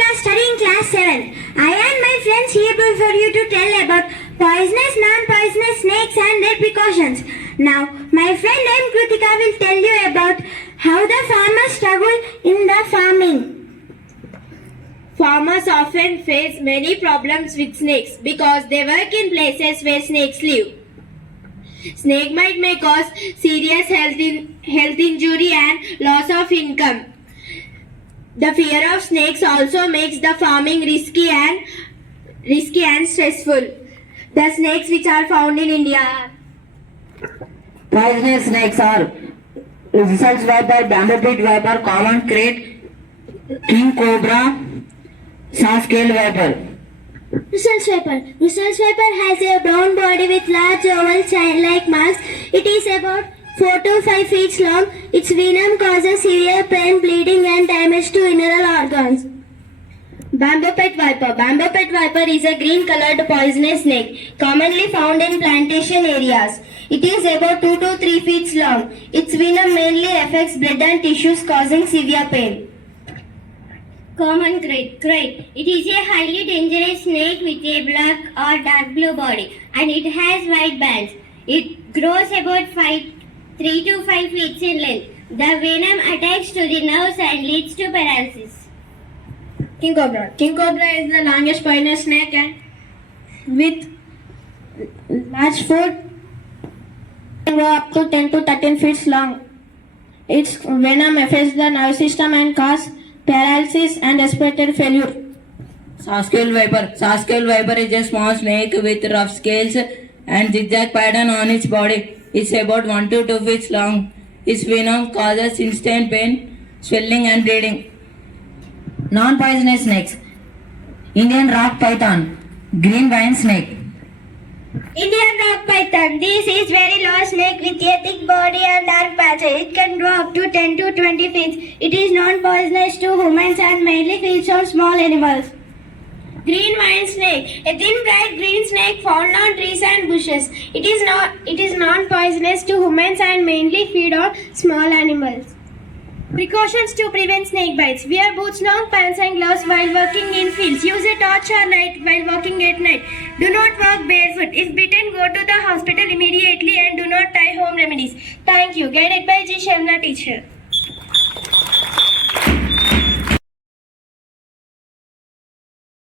Kritika studying class 7. I and my friends here for you to tell about poisonous, non-poisonous snakes and their precautions. Now, my friend named Kritika will tell you about how the farmers struggle in the farming. Farmers often face many problems with snakes because they work in places where snakes live. Snake bite may cause serious health injury and loss of income. The fear of snakes also makes the farming risky and stressful. The snakes which are found in India are Poisonous snakes are Russell's viper, bamboo pit viper, common crate, king cobra, saw-scale viper. Russell's viper. Russell's viper has a brown body with large oval chain-like marks. It is about 4 to 5 feet long. Its venom causes severe pain, bleeding and damage to internal organs. Bamboo pit viper. Bamboo pit viper is a green-colored poisonous snake commonly found in plantation areas. It is about 2 to 3 feet long. Its venom mainly affects blood and tissues, causing severe pain. Common crate. It is a highly dangerous snake with a black or dark blue body and it has white bands. It grows about 3 to 5 feet in length. The venom attacks to the nerves and leads to paralysis. King cobra. King cobra is the longest poisonous snake and with large foot can go up to 10 to 13 feet long. Its venom affects the nerve system and cause paralysis and respiratory failure. Saw-scale viper. Saw-scale viper is a small snake with rough scales and zigzag pattern on its body. It's about 1 to 2 feet long. Its venom causes instant pain, swelling and bleeding. Non-poisonous snakes. Indian rock python, green vine snake. Indian rock python. This is very large snake with a thick body and dark patches. It can grow up to 10 to 20 feet. It is non-poisonous to humans and mainly feeds on small animals. Green vine snake. A thin bright green snake found on trees and bushes. It is non-poisonous to humans and mainly feed on small animals. Precautions to prevent snake bites. Wear boots, long pants and gloves while working in fields. Use a torch or light while walking at night. Do not walk barefoot. If bitten, go to the hospital immediately and do not tie home remedies. Thank you. Guided by G. Sharma, teacher.